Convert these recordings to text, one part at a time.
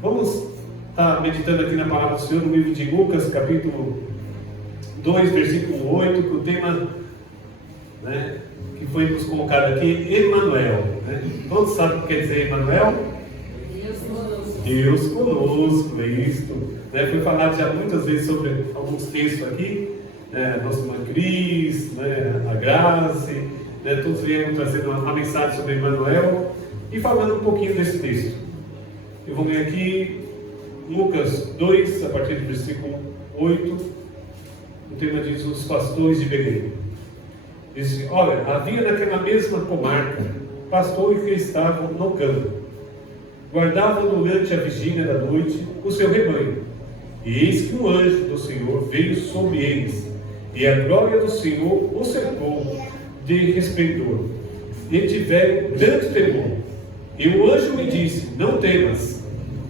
Vamos estar meditando aqui na palavra do Senhor no livro de Lucas, capítulo 2, versículo 8, com o tema, que foi nos colocado aqui, Emanuel. Todos sabem o que quer dizer Emanuel? Deus conosco, é isto. Foi falado já muitas vezes sobre alguns textos aqui, nossa irmã Cris, a Grazi, todos vieram trazendo uma mensagem sobre Emanuel e falando um pouquinho desse texto. Eu vou ler aqui Lucas 2, a partir do versículo 8, o tema diz: os pastores de Belém. Diz: olha, havia naquela mesma comarca pastores que estavam no campo, guardavam durante a vigília da noite o seu rebanho, e eis que um anjo do Senhor veio sobre eles, e a glória do Senhor os cercou de resplendor, e tiveram grande temor. E o anjo me disse: não temas,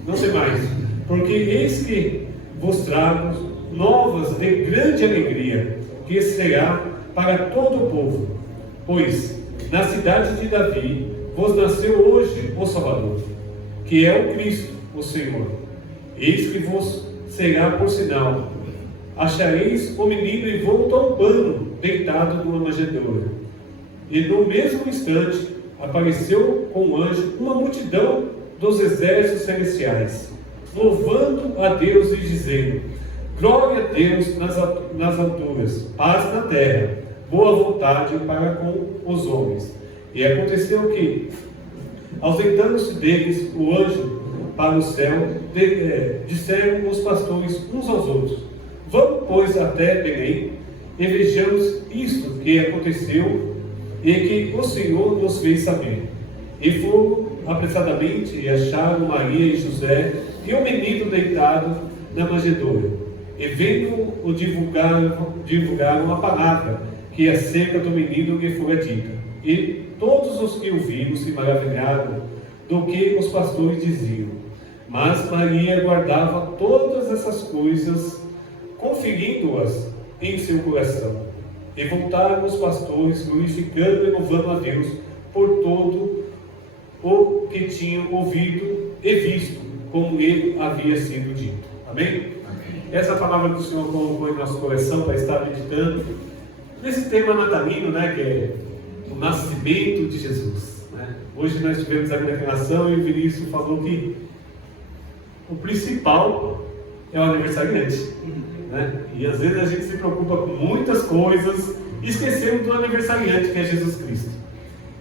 não temais, porque eis que vos trago novas de grande alegria, que será para todo o povo. Pois na cidade de Davi vos nasceu hoje o Salvador, que é o Cristo, o Senhor. Eis que vos será por sinal: achareis o menino envolto a um pano, deitado numa manjedoura. E no mesmo instante apareceu com o anjo uma multidão dos exércitos celestiais, louvando a Deus e dizendo: glória a Deus nas alturas, paz na terra, boa vontade para com os homens. E aconteceu que, ausentando-se deles o anjo para o céu, disseram os pastores uns aos outros: vamos, pois, até Belém, e vejamos isto que aconteceu e que o Senhor nos fez saber. E foram apressadamente e acharam Maria e José e o menino deitado na manjedoura. E vendo-o divulgaram a palavra que acerca do menino lhe fora dita. E todos os que o viram se maravilharam do que os pastores diziam. Mas Maria guardava todas essas coisas, conferindo-as em seu coração. E voltaram os pastores, glorificando e louvando a Deus por todo o que tinham ouvido e visto, como ele havia sido dito. Amém? Amém. Essa palavra que o Senhor colocou em nosso coração para estar meditando nesse tema natalino, que é o nascimento de Jesus. Hoje nós tivemos a declaração e o Vinícius falou que o principal é o aniversariante. E às vezes a gente se preocupa com muitas coisas e esquecemos do aniversariante, que é Jesus Cristo.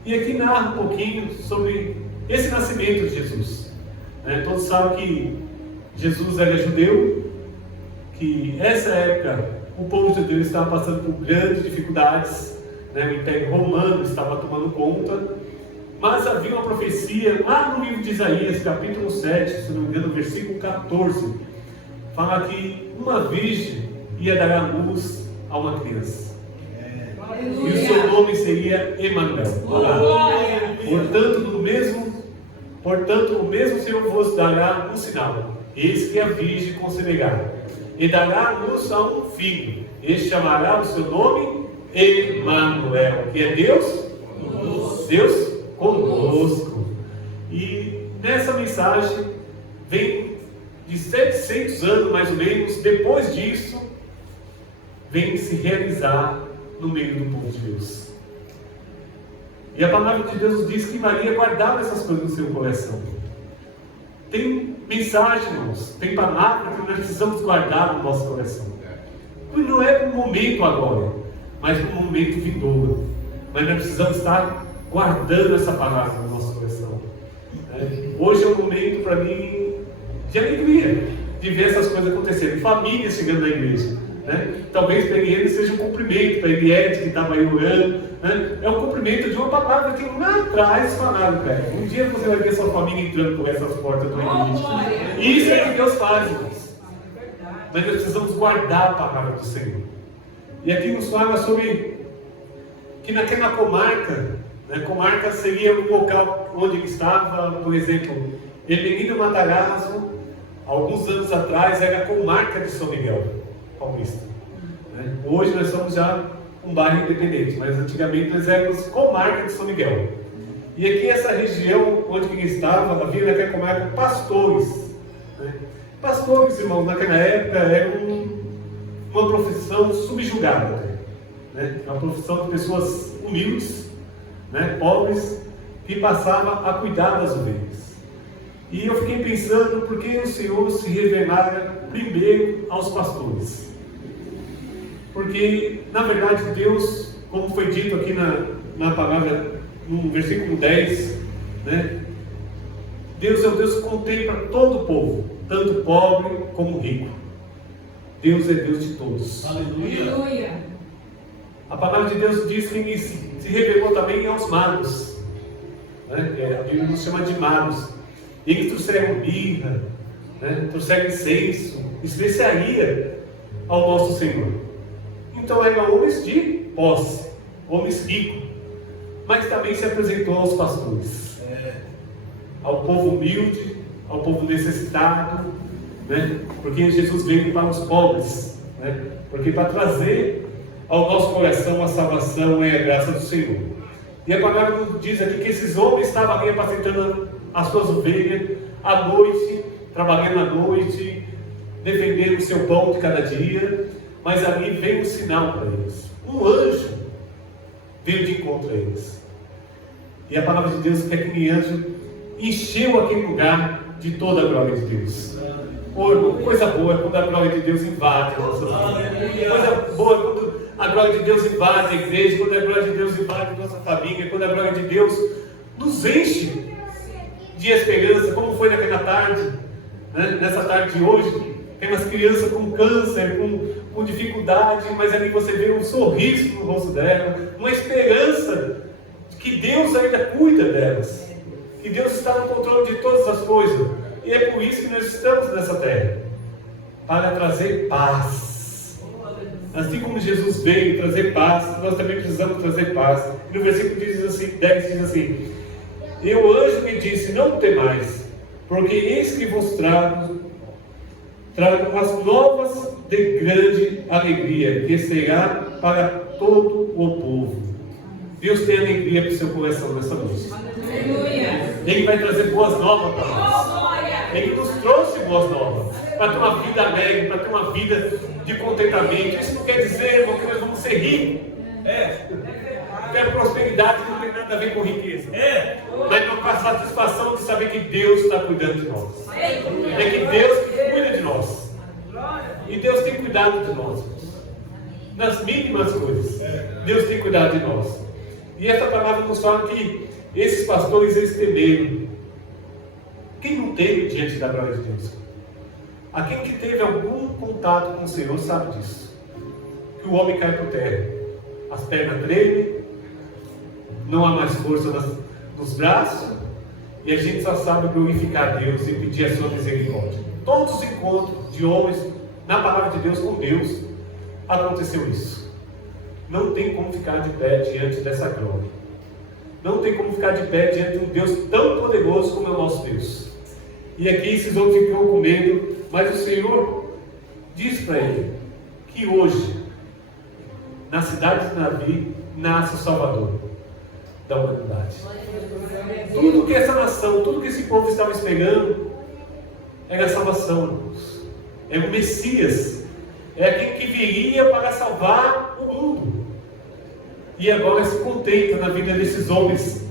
E aqui narra um pouquinho sobre esse nascimento de Jesus. Todos sabem que Jesus era judeu, que nessa época o povo judeu estava passando por grandes dificuldades, o Império Romano estava tomando conta, mas havia uma profecia lá no livro de Isaías, capítulo 7, se não me engano, versículo 14, fala que uma virgem ia dar à luz a uma criança. E o seu nome seria Emanuel. Portanto, o mesmo Senhor vos dará um sinal: eis que a virgem conceberá, e dará à luz a um filho, e chamará o seu nome Emanuel, que é Deus conosco. E nessa mensagem vem de 700 anos mais ou menos depois disso, vem se realizar no meio do povo de Deus. E a palavra de Deus diz que Maria guardava essas coisas no seu coração. Tem mensagem, irmãos, tem palavra que nós precisamos guardar no nosso coração. Não é para um momento agora, mas para um momento vindouro. Mas nós precisamos estar guardando essa palavra no nosso coração. Hoje é um momento para mim de alegria, de ver essas coisas acontecendo, famílias chegando na igreja. Talvez para ele seja um cumprimento, para Eliette que estava aí orando, é um cumprimento de uma palavra que lá atrás falaram: um dia você vai ver sua família entrando por essas portas do igreja. Isso é que Deus faz, irmãos. Mas nós precisamos guardar a palavra do Senhor. E aqui nos fala sobre que naquela comarca, comarca seria o local onde ele estava. Por exemplo, Ermelino Matarazzo, alguns anos atrás, era a comarca de São Miguel Paulista. Hoje nós somos já um bairro independente, mas antigamente nós éramos comarca de São Miguel. E aqui essa região onde ele estava, havia naquela comarca pastores Pastores, irmãos, naquela época era uma profissão subjugada, né? Uma profissão de pessoas humildes, né? Pobres, que passava a cuidar das ovelhas. E eu fiquei pensando, por que o Senhor se revelara primeiro aos pastores? Porque, na verdade, Deus, como foi dito aqui na palavra, no versículo 10, né? Deus é o Deus que contempla todo o povo, tanto pobre como rico. Deus é Deus de todos. Aleluia. A palavra de Deus diz que se revelou também aos magos, né? A Bíblia nos chama de magos. Eles trouxeram mirra, né? Trouxeram incenso, especiaria ao nosso Senhor. Então eram homens de posse, homens ricos, mas também se apresentou aos pastores, ao povo humilde, ao povo necessitado, né? Porque Jesus veio para os pobres, né? Porque para trazer ao nosso coração a salvação e a graça do Senhor. E a palavra nos diz aqui que esses homens estavam ali apacentando as suas ovelhas à noite, trabalhando à noite, defendendo o seu pão de cada dia, mas ali veio um sinal para eles. Um anjo veio de encontro a eles. E a palavra de Deus, que aquele anjo encheu aquele lugar de toda a glória de Deus. Coisa boa é quando a glória de Deus invade a nossa vida. Coisa boa é quando a glória de Deus invade a igreja, quando a glória de Deus invade a nossa família, quando a glória de Deus nos enche de esperança, como foi naquela tarde, né? Nessa tarde de hoje, tem umas crianças com câncer, com dificuldade, mas ali você vê um sorriso no rosto dela, uma esperança de que Deus ainda cuida delas, que Deus está no controle de todas as coisas, e é por isso que nós estamos nessa terra, para trazer paz. Assim como Jesus veio trazer paz, nós também precisamos trazer paz. No versículo 10 diz assim: e o anjo me disse, não temais, porque eis que vos trago as novas de grande alegria, que será para todo o povo. Deus tem alegria para o seu coração nessa noite. Ele vai trazer boas novas para nós. Ele nos trouxe boas novas, para ter uma vida alegre, para ter uma vida de contentamento. Isso não quer dizer, irmão, que nós vamos ser ricos. Porque a prosperidade não tem nada a ver com riqueza. Mas não com a satisfação de saber que Deus está cuidando de nós. É que Deus cuida de nós. E Deus tem cuidado de nós. Nas mínimas coisas, Deus tem cuidado de nós. E essa palavra nos fala que esses pastores, eles temeram. Quem não teve diante da glória de Deus? Aquele que teve algum contato com o Senhor sabe disso. Que o homem cai por terra, as pernas tremem, não há mais força nos braços, e a gente só sabe glorificar a Deus e pedir a sua misericórdia. Todos os encontros de homens na palavra de Deus com Deus, aconteceu isso. Não tem como ficar de pé diante dessa glória. Não tem como ficar de pé diante de um Deus tão poderoso como é o nosso Deus. E aqui esses homens ficam com medo, mas o Senhor diz para ele que hoje, na cidade de Davi, nasce o Salvador da humanidade. Tudo que essa nação, tudo que esse povo estava esperando era a salvação. É o Messias, é aquele que viria para salvar o mundo. E agora se contenta na vida desses homens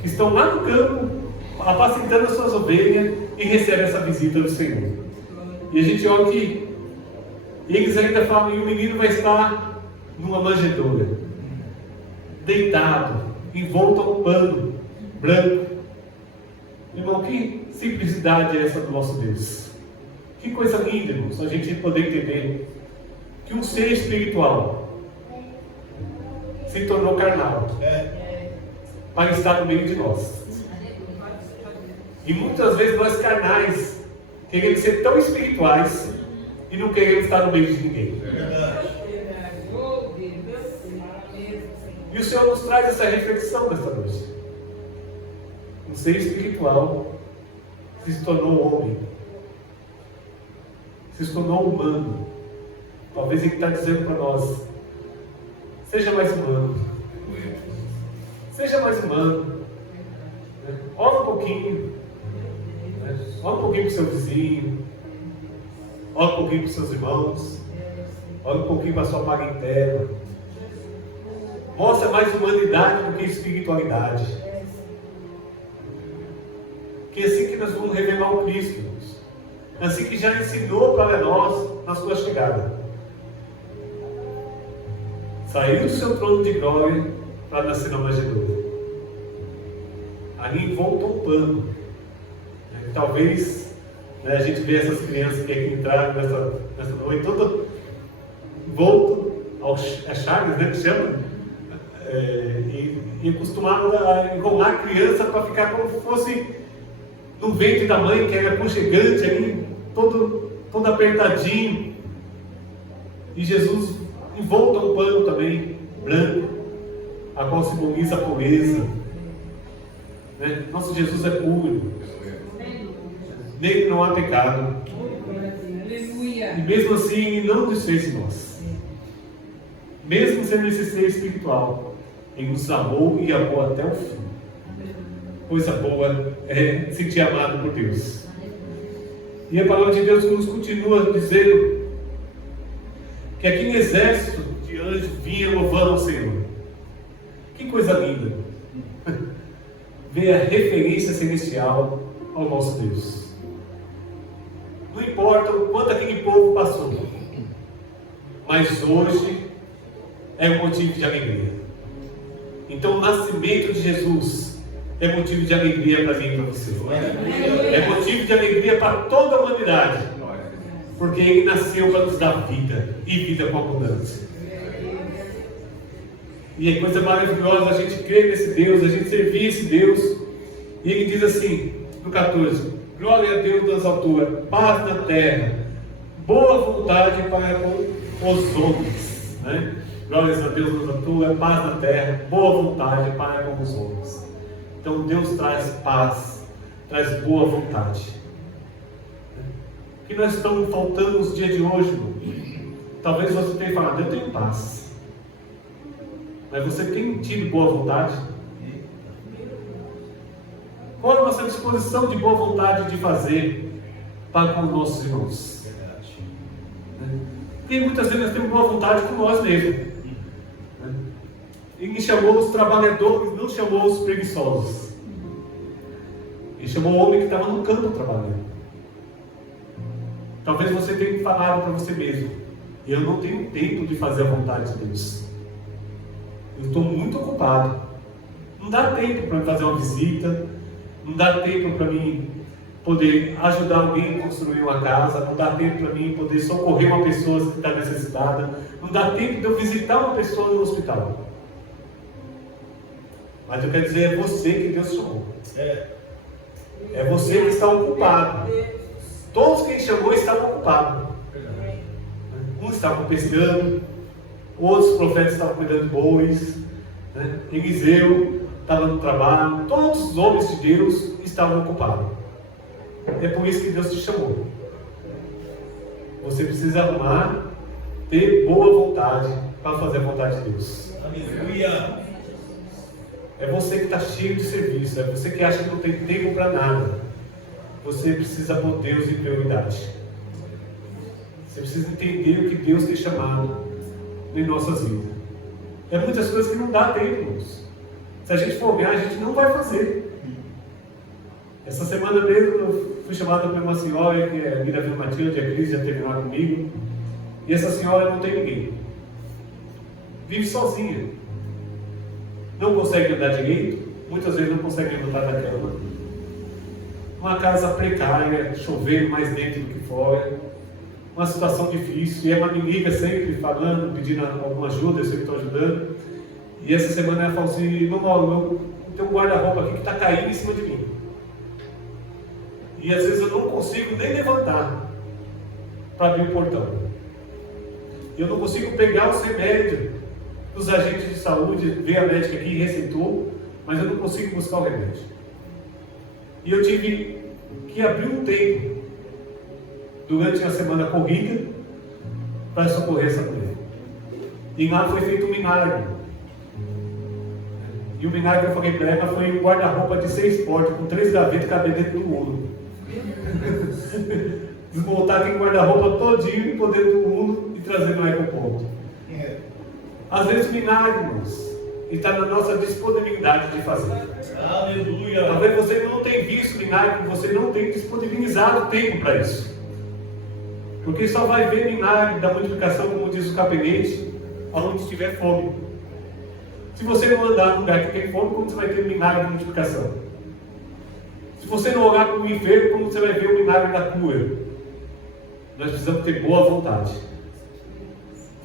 que estão lá no campo, apacentando as suas ovelhas, e recebem essa visita do Senhor. E a gente olha que eles ainda falam, e o menino vai estar numa manjedoura, deitado, envolto a um pano branco. Irmão, que simplicidade é essa do nosso Deus? Que coisa linda, irmãos, a gente poder entender que um ser espiritual se tornou carnal para estar no meio de nós. E muitas vezes nós carnais queremos ser tão espirituais e não queremos estar no meio de ninguém. E o Senhor nos traz essa reflexão nesta noite. Um ser espiritual se tornou homem, se tornou humano. Talvez Ele está dizendo para nós: seja mais humano. Seja mais humano. Olha um pouquinho. Olha um pouquinho para o seu vizinho. Olhe um pouquinho para os seus irmãos. Olhe um pouquinho para a sua paga interna. Mostra mais humanidade do que espiritualidade. Que é assim que nós vamos revelar o Cristo, irmãos. É assim que já ensinou para nós na sua chegada. Saiu do seu trono de glória para nascer na manjedoura. Ali volta um pano. Talvez, né, a gente vê essas crianças que aqui entraram nessa noite, todo volto ao Chagas, né, que chama, e costumavam a enrolar a criança para ficar como se fosse no ventre da mãe, que era aconchegante ali, todo apertadinho. E Jesus envolta um pano também, branco, a qual simboliza a pureza. Né? Nosso Jesus é puro. Nele não há pecado. E mesmo assim, não desfez de nós. Mesmo sendo esse ser espiritual, Ele nos amou e amou até o fim. Coisa boa é se sentir amado por Deus. E a palavra de Deus nos continua dizendo que aqui um exército de anjos vinha louvando ao Senhor. Que coisa linda! Ver a referência celestial ao nosso Deus. Não importa o quanto aquele povo passou, mas hoje é um motivo de alegria. Então o nascimento de Jesus é motivo de alegria para mim e para você. É motivo de alegria para toda a humanidade. Porque Ele nasceu para nos dar vida, e vida com abundância. E é coisa maravilhosa a gente crer nesse Deus, a gente servir esse Deus. E Ele diz assim, no 14: glória a Deus nas alturas, paz na terra, boa vontade para com os homens. Né? Glórias a Deus nas alturas, paz na terra, boa vontade para com os homens. Então Deus traz paz, traz boa vontade. O que nós estamos faltando nos dias de hoje, irmão? Talvez você tenha falado, eu tenho paz. Mas você tem tido boa vontade? Qual a nossa disposição de boa vontade de fazer para com os nossos irmãos? Porque muitas vezes nós temos boa vontade com nós mesmos. Ele chamou os trabalhadores, não chamou os preguiçosos. Ele chamou o homem que estava no campo trabalhando. Talvez você tenha falado para você mesmo, eu não tenho tempo de fazer a vontade de Deus. Eu estou muito ocupado. Não dá tempo para fazer uma visita, não dá tempo para mim poder ajudar alguém a construir uma casa, não dá tempo para mim poder socorrer uma pessoa que está necessitada, não dá tempo de eu visitar uma pessoa no hospital. Mas eu quero dizer, é você que Deus chamou. É você que está ocupado. Todos que Ele chamou estavam ocupados. Uns estavam pescando, outros profetas estavam cuidando de bois, né? Eliseu estava no trabalho. Todos os homens de Deus estavam ocupados. É por isso que Deus te chamou. Você precisa arrumar, ter boa vontade para fazer a vontade de Deus. Aleluia! É você que está cheio de serviço, é você que acha que não tem tempo para nada. Você precisa pôr Deus em prioridade. Você precisa entender o que Deus tem chamado em nossas vidas. É muitas coisas que não dá tempo, irmãos. Se a gente for olhar, a gente não vai fazer. Essa semana mesmo eu fui chamado por uma senhora que é amiga da Vila Matilde, a Cris já esteve lá comigo. E essa senhora não tem ninguém. Vive sozinha. Não consegue andar direito, muitas vezes não consegue levantar da cama. Uma casa precária, chovendo mais dentro do que fora. Uma situação difícil. E ela me liga sempre falando, pedindo alguma ajuda, eu sei que estou ajudando. E essa semana ela falou assim, irmão Mauro, eu tenho um guarda-roupa aqui que está caindo em cima de mim. E às vezes eu não consigo nem levantar para abrir o portão. Eu não consigo pegar os remédios dos agentes de saúde, veio a médica aqui e receitou, mas eu não consigo buscar o remédio. E eu tive que abrir um tempo durante a semana corrida para socorrer essa mulher. E lá foi feito um milagre. E o milagre que eu falei para ela foi um guarda-roupa de 6 portas, com 3 gavetas cabendo dentro do ouro. voltar aqui com o guarda-roupa todinho e poder ir para o mundo e trazer no ecoponto. Às vezes milagre, irmãos, está na nossa disponibilidade de fazer. Aleluia. Talvez você não tenha visto milagre, você não tenha disponibilizado tempo para isso. Porque só vai ver milagre da multiplicação, como diz o capelete, onde estiver fome. Se você não andar no lugar que tem fome, como você vai ter milagre de multiplicação? Se você não orar com o enfermo, como você vai ver o milagre da cura? Nós precisamos ter boa vontade.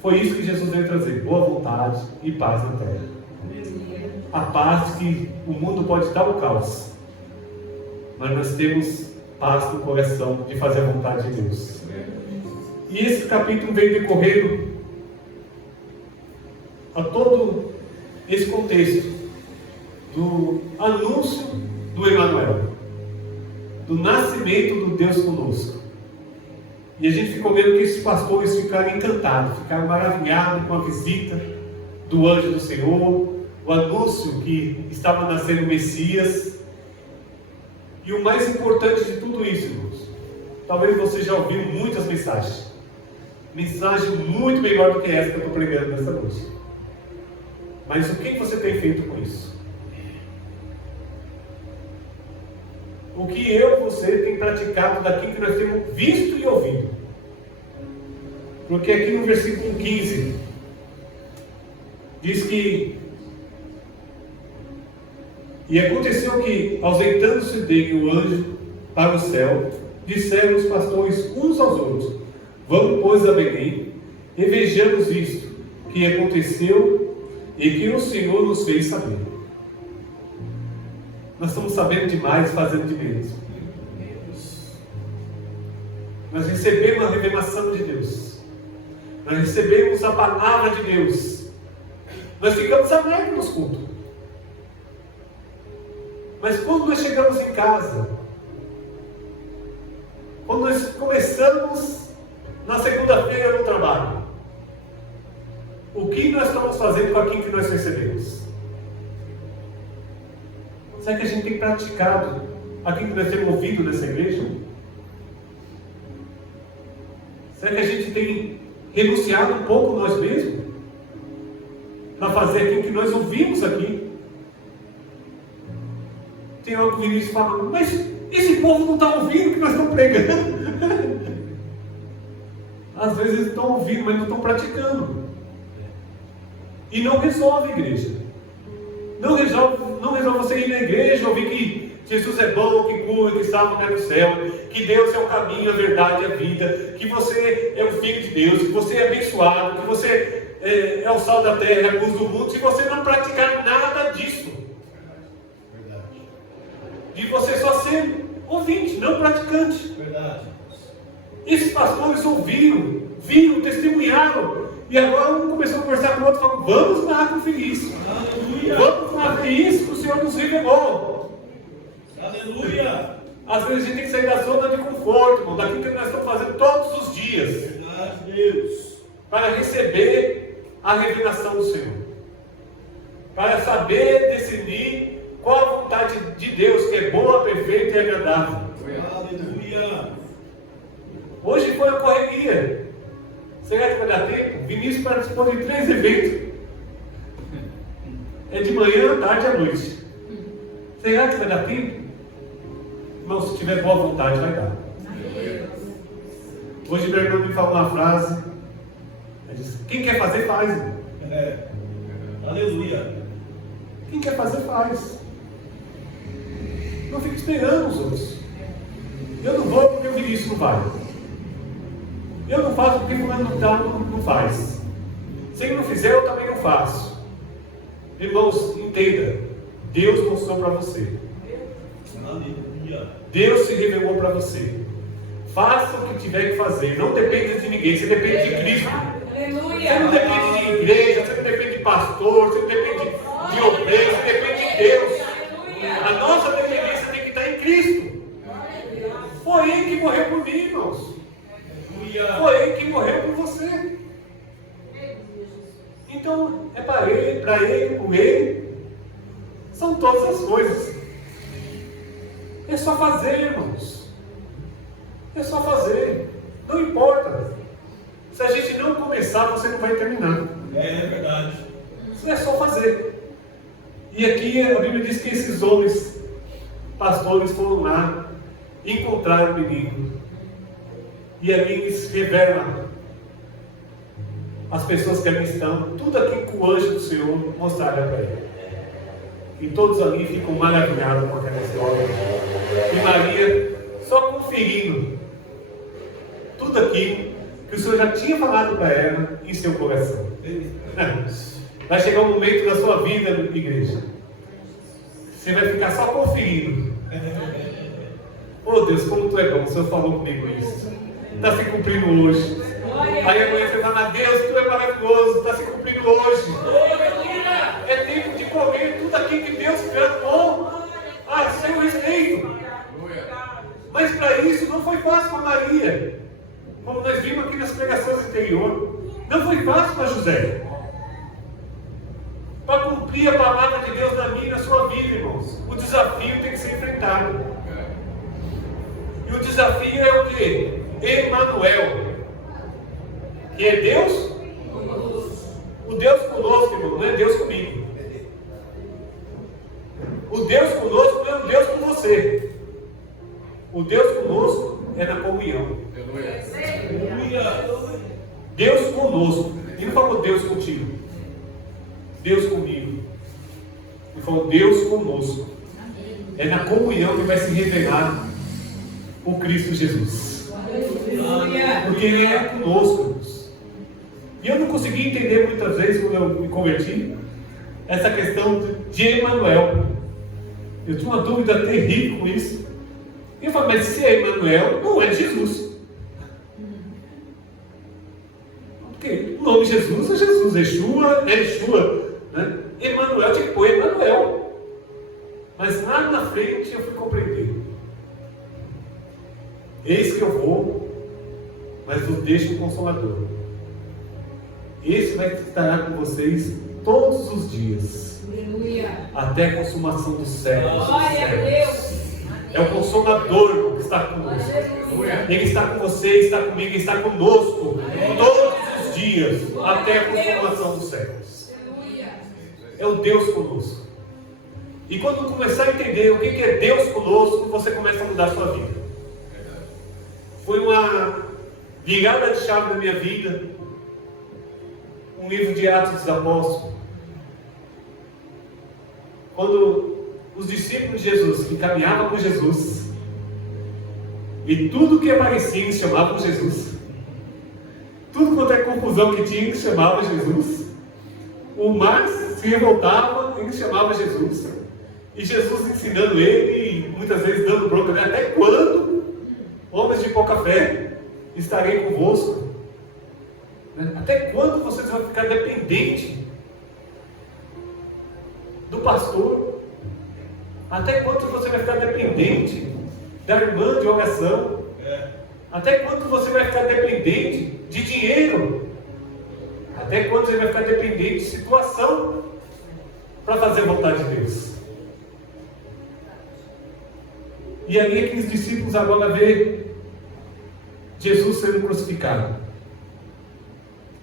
Foi isso que Jesus veio trazer: boa vontade e paz na terra. A paz que o mundo pode estar o caos, mas nós temos paz no coração de fazer a vontade de Deus. E esse capítulo vem decorrendo a todo esse contexto do anúncio do Emanuel, do nascimento do Deus conosco. E a gente ficou vendo que esses pastores ficaram encantados, ficaram maravilhados com a visita do anjo do Senhor, o anúncio que estava nascendo o Messias. E o mais importante de tudo isso, irmãos, talvez você já ouviu muitas mensagens, mensagem muito melhor do que essa que eu estou pregando nessa noite. Mas o que você tem feito com isso? O que eu e você tem praticado daquilo que nós temos visto e ouvido? Porque aqui no versículo 15 diz que: e aconteceu que, ausentando-se dele o anjo para o céu, disseram os pastores uns aos outros: vamos, pois, a Belém, e vejamos isto que aconteceu e que o Senhor nos fez saber. Nós estamos sabendo demais, fazendo de menos. Nós recebemos a revelação de Deus, nós recebemos a palavra de Deus, nós ficamos alegres nos cultos. Mas quando nós chegamos em casa, quando nós começamos na segunda-feira no trabalho, o que nós estamos fazendo com aquilo que nós recebemos? Será que a gente tem praticado aquilo que nós temos ouvido nessa igreja? Será que a gente tem renunciado um pouco nós mesmos para fazer aquilo que nós ouvimos aqui? Tem algo que o Vinícius fala: mas esse povo não está ouvindo o que nós estamos pregando. Às vezes eles estão ouvindo, mas não estão praticando. E não resolve, igreja. Não resolve você ir na igreja, ouvir que Jesus é bom, que cura, que salva, vai no céu, que Deus é o caminho, a verdade e a vida, que você é o Filho de Deus, que você é abençoado, que você é o sal da terra, a luz do mundo, se você não praticar nada disso. De você só ser ouvinte, não praticante. Verdade. Esses pastores ouviram, viram, testemunharam, e agora um começou a conversar com o outro, falando: vamos lá conferir isso. Aleluia. Vamos lá ver isso que o Senhor nos revelou. Aleluia. Às vezes a gente tem que sair da zona de conforto, irmão, daquilo que nós estamos fazendo todos os dias. Verdade, Deus. Para receber a revelação do Senhor, para saber decidir qual a vontade de Deus, que é boa, perfeita e agradável. Aleluia. Hoje foi a correria. Será que vai dar tempo? Vinícius participou de 3 eventos. É de manhã, à tarde e à noite. Será que vai dar tempo? Irmão, se tiver boa vontade, vai dar. Hoje meu irmão me falou uma frase. Ele disse: quem quer fazer, faz. Aleluia. Quem quer fazer, faz. Não fique esperando os outros. Eu não vou porque o Vinícius não vai. Eu não faço porque o fulano não faz. Se ele não fizer, eu também não faço. Irmãos, entenda: Deus mostrou para você. Aleluia. Deus se revelou para você. Faça o que tiver que fazer. Não dependa de ninguém, você depende de Cristo. Aleluia. Você não depende de igreja, você não depende de pastor, você não depende de obreiro, você depende de Deus. A nossa dependência tem que estar em Cristo. Foi Ele que morreu por mim, irmãos. Foi Ele que morreu por você. Então é para Ele, por Ele. São todas as coisas. É só fazer, irmãos. É só fazer. você não vai terminar. É verdade. Isso é só fazer. E aqui a Bíblia diz que esses homens, pastores, foram lá, encontraram o menino. E ali eles revelam as pessoas que ali estão, tudo aquilo que o anjo do Senhor mostrava para ele. E todos ali ficam maravilhados com aquela história. E Maria só conferindo tudo aquilo que o Senhor já tinha falado para ela em seu coração. Vai chegar um momento da sua vida, igreja, você vai ficar só conferindo. Oh Deus, como tu é bom, o Senhor falou comigo isso. Está se cumprindo hoje. Aí amanhã você fala, Deus, tu é maravilhoso, está se cumprindo hoje. É tempo de comer tudo aquilo que Deus plantou a seu respeito. Mas para isso não foi fácil para Maria, como nós vimos aqui nas pregações anteriores. Não foi fácil para José, para cumprir a palavra de Deus na minha e na sua vida, irmãos. O desafio tem que ser enfrentado. E o desafio é o quê? Emanuel, que é Deus, o Deus conosco, irmão, não é Deus comigo. O Deus conosco não é o Deus com você. O Deus conosco é na comunhão. Deus conosco. Ele não falou Deus contigo, Deus comigo. Ele falou Deus conosco. É na comunhão que vai se revelar o Cristo Jesus. Porque Ele é conosco, irmãos. E eu não consegui entender muitas vezes, quando eu me converti, essa questão de Emanuel. Eu tinha uma dúvida terrível com isso. E eu falei, mas se é Emanuel, não é Jesus. Porque o nome Jesus é Jesus, Yeshua é Yeshua, né? Emanuel tinha que pôr Emanuel. Mas lá na frente eu fui compreender. Eis que eu vou, mas vos deixo o Consolador. Esse vai estar com vocês todos os dias. Aleluia. Até a consumação dos séculos. Glória a Deus. É o Consolador que está conosco. Aleluia. Ele está com você, está comigo, ele está conosco. Aleluia. Todos os dias. Glória até a consumação dos séculos. Aleluia. É o Deus conosco. E quando começar a entender o que é Deus conosco, você começa a mudar a sua vida. Foi uma virada de chave na minha vida. Um livro de Atos dos Apóstolos. Quando os discípulos de Jesus, que caminhavam com Jesus, e tudo que aparecia, eles chamavam Jesus. Tudo quanto é confusão que tinha, eles chamavam Jesus. O mar se revoltava, eles chamavam Jesus. E Jesus ensinando ele, e muitas vezes dando bronca, né? Até quando, homens de pouca fé, estarei convosco? Até quando vocês vão ficar dependentes do pastor? Até quando você vai ficar dependente da irmã de oração? Até quando você vai ficar dependente de dinheiro? Até quando você vai ficar dependente de situação para fazer a vontade de Deus? E aí aqueles discípulos agora vê Jesus sendo crucificado.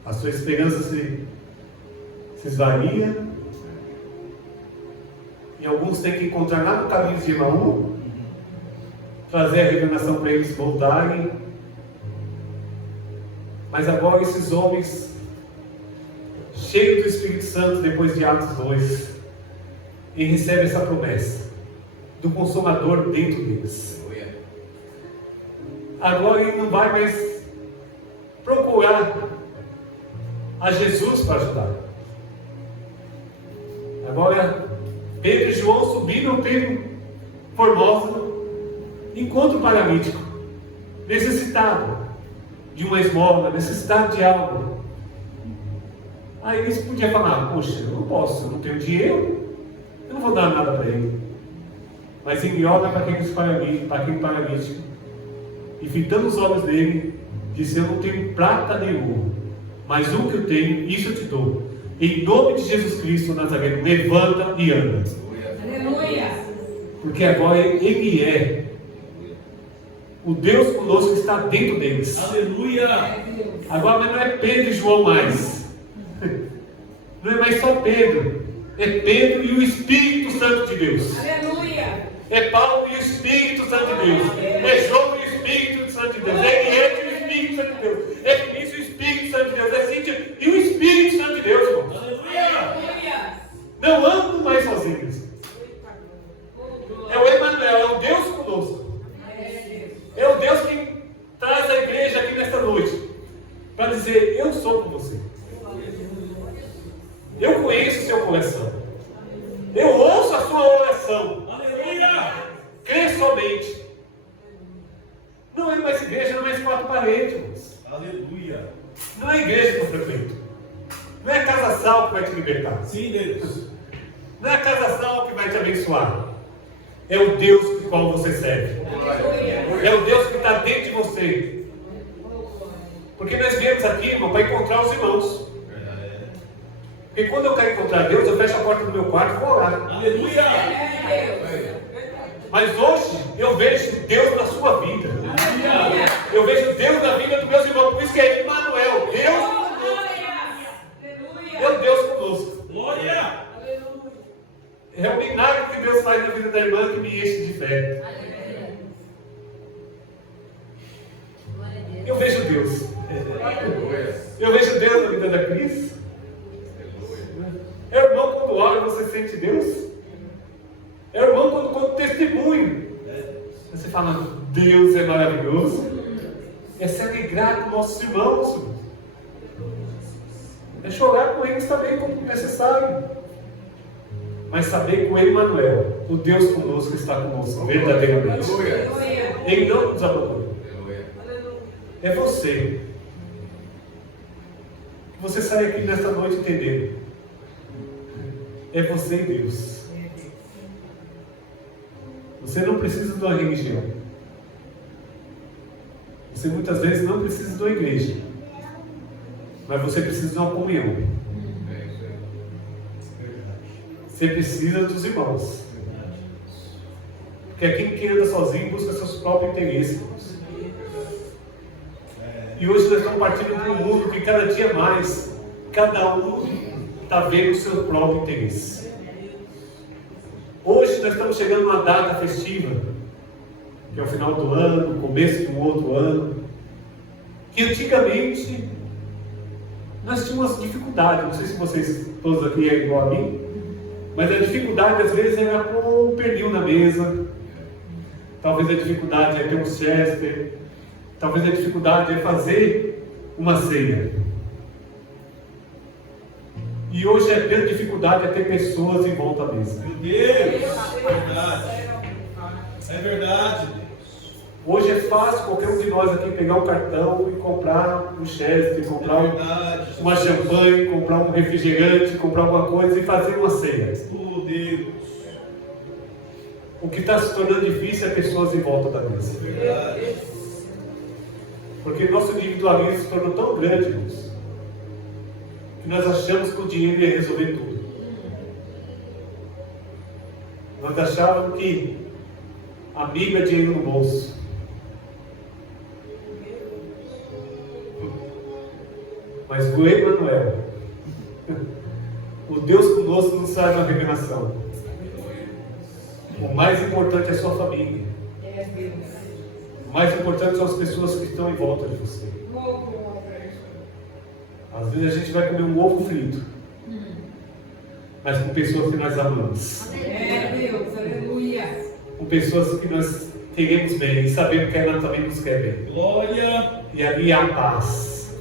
A sua esperança se esvazia. E alguns têm que encontrar lá no caminho de Emaú, trazer a revelação para eles voltarem. Mas agora esses homens, cheios do Espírito Santo, depois de Atos 2, e recebem essa promessa do Consolador dentro deles. Agora ele não vai mais procurar a Jesus para ajudar. Agora Pedro e João subiram o Pedro Formosa, encontram o paralítico, necessitado de uma esmola, necessitado de algo. Aí eles podiam falar, poxa, eu não posso, eu não tenho dinheiro, eu não vou dar nada para ele. Mas ele olha para aquele paralítico, e fitando os olhos dele, disse, eu não tenho prata nenhuma, mas o que eu tenho, isso eu te dou. Em nome de Jesus Cristo Nazareno, levanta e anda. Aleluia. Porque agora ele é O Deus conosco está dentro deles. Aleluia! Agora, mas não é Pedro e João mais. Não é mais só Pedro. É Pedro e o Espírito Santo de Deus. Aleluia! É Paulo e o Espírito Santo de Deus. É João e o Espírito Santo de Deus. É Henrique e o Espírito Santo de Deus. É Vinícius e o Espírito Santo de Deus. É Cíntia e o Espírito Santo de Deus, irmãos. Aleluia! Não andam mais sozinhos. É o Emmanuel, é o Deus conosco. É o Deus que traz a igreja aqui nesta noite para dizer: eu sou com você. Eu conheço o seu coração. Eu ouço a sua oração. Aleluia! Crê somente. Não é mais igreja, não é mais quatro paredes, irmãos. Aleluia! Não é igreja que eu frequento. Não é a Casa Sal que vai te libertar. Sim, Deus. Não é a Casa Sal que vai te abençoar. É o Deus com qual você serve. É o Deus que está dentro de você. Porque nós viemos aqui, irmão, para encontrar os irmãos. Porque quando eu quero encontrar Deus, eu fecho a porta do meu quarto e vou orar. Aleluia! Mas hoje eu vejo Deus na sua vida. Eu vejo Deus na vida dos meus irmãos. Por isso que é Emmanuel. É o Deus conosco. Glória! É o milagre que Deus faz na vida da irmã que me enche de fé. Eu vejo Deus. Eu vejo Deus na vida da Cris. É o irmão quando ora, você sente Deus. É o irmão quando conta testemunho. Você fala: Deus é maravilhoso. É se alegrar com nossos irmãos. É chorar com eles também quando necessário. Mas saber que o Emmanuel, o Deus conosco, está conosco verdadeiramente. Ele não nos abandona. É você. Que você sai aqui nesta noite entendendo. É você e Deus. Você não precisa de uma religião. Você muitas vezes não precisa de uma igreja. Mas você precisa de uma comunhão. Você precisa dos irmãos. Porque aqui quem anda sozinho busca seus próprios interesses. E hoje nós estamos partindo para um mundo que cada dia mais, cada um está vendo o seu próprio interesse. Hoje nós estamos chegando numa data festiva, que é o final do ano, começo de um outro ano, que antigamente nós tínhamos dificuldade. Não sei se vocês todos aqui é igual a mim, mas a dificuldade às vezes era pôr um pernil na mesa, talvez a dificuldade é ter um chester, talvez a dificuldade é fazer uma ceia. E hoje a grande dificuldade é ter pessoas em volta da mesa. Meu Deus! É verdade. É verdade. Hoje é fácil qualquer um de nós aqui pegar um cartão e comprar um chester, comprar uma champanhe, comprar um refrigerante, comprar alguma coisa e fazer uma ceia. Oh Deus! O que está se tornando difícil é pessoas em volta da mesa. Verdade. Porque nosso individualismo se tornou tão grande, irmãos, que nós achamos que o dinheiro ia resolver tudo. Nós achávamos que amigo é dinheiro no bolso. Mas o Emmanuel, o Deus conosco, nos traz uma revelação. O mais importante é a sua família. O mais importante são as pessoas que estão em volta de você. Às vezes a gente vai comer um ovo frito, mas com pessoas que nós amamos. Deus, aleluia. Com pessoas que nós queremos bem e sabemos que ela também nos quer bem. Glória! E ali há paz,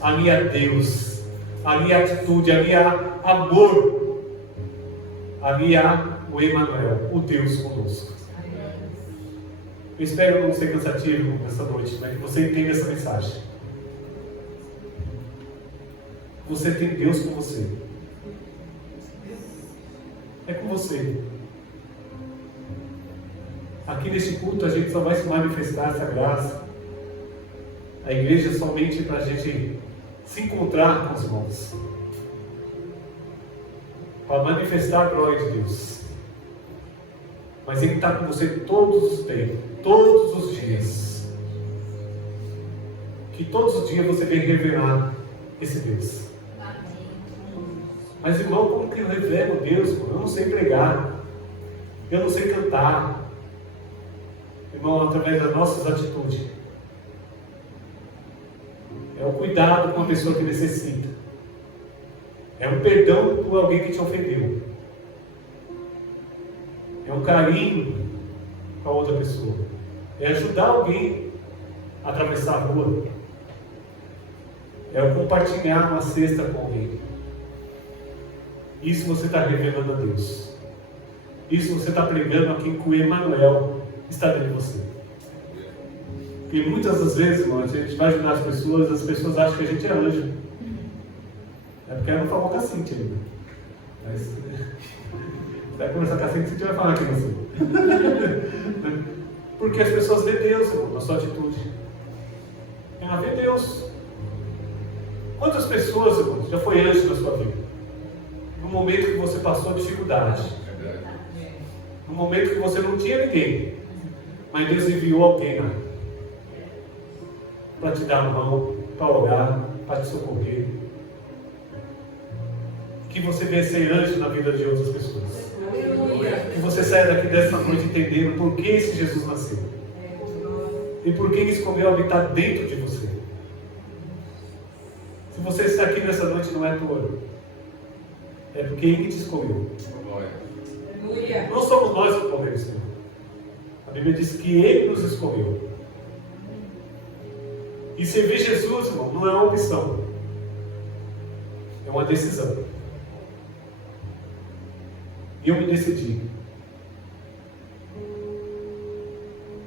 ali há Deus, ali há atitude, ali há amor, ali há o Emmanuel, o Deus conosco. Eu espero não ser cansativo nessa noite, mas que você entenda essa mensagem. Você tem Deus com você. É com você. Aqui neste culto a gente só vai se manifestar essa graça. A igreja é somente para a gente se encontrar com os irmãos. Para manifestar a glória de Deus. Mas Ele está com você todos os tempos, todos os dias. que todos os dias você vem revelar esse Deus. Mas, irmão, como que eu revelo Deus? Eu não sei pregar, eu não sei cantar. Irmão, através das nossas atitudes. É o cuidado com a pessoa que necessita. É o perdão por alguém que te ofendeu. É um carinho com a outra pessoa. É ajudar alguém a atravessar a rua. É o compartilhar uma cesta com alguém. Isso você está revelando a Deus. Isso você está pregando aqui que o Emmanuel está dentro de você. Porque muitas das vezes, irmão, a gente vai ajudar as pessoas acham que a gente é anjo. É porque ela não falou com a Cíntia ainda. Mas você vai conversar com a Cíntia, a gente vai falar aqui você. Porque as pessoas veem Deus, irmão, na sua atitude. Ela vê Deus. Quantas pessoas, irmão, já foi anjo na sua vida? No momento que você passou dificuldade. No momento que você não tinha ninguém. Mas Deus enviou alguém lá. Para te dar a mão, para orar, para te socorrer. Que você venha ser anjo na vida de outras pessoas. Que você saia daqui dessa noite entendendo por que esse Jesus nasceu. E por que ele escolheu habitar dentro de você. Se você está aqui nessa noite não é à toa. É porque ele te escolheu. Não somos nós que escolhemos, Senhor. A Bíblia diz que ele nos escolheu. E servir Jesus, irmão, não é uma opção. É uma decisão. E eu me decidi.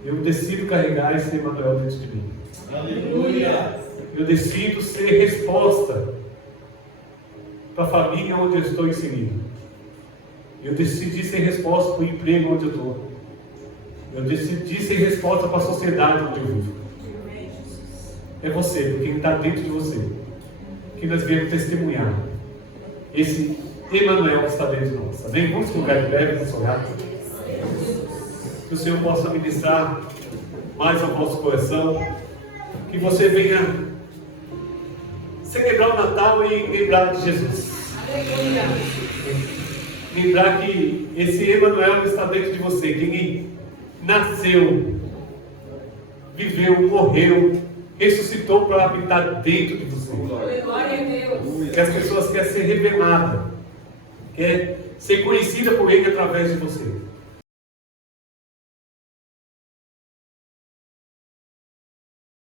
Eu decido carregar esse Emmanuel dentro de mim. Aleluia! Eu decido ser resposta para a família onde eu estou inserido. Eu decidi ser resposta para o emprego onde eu estou. Eu decidi ser resposta para a sociedade onde eu vivo. É você, porque ele está dentro de você, que nós viemos testemunhar esse Emmanuel que está dentro de nós. Amém? Vamos lugar de breve, vamos orar. Que o Senhor possa ministrar mais ao vosso coração. Que você venha celebrar o Natal e lembrar de Jesus. Lembrar que esse Emmanuel está dentro de você, que ele nasceu, viveu, morreu, ressuscitou para habitar dentro de você. Glória a Deus. Que as pessoas querem ser reveladas, quer ser conhecida por ele através de você.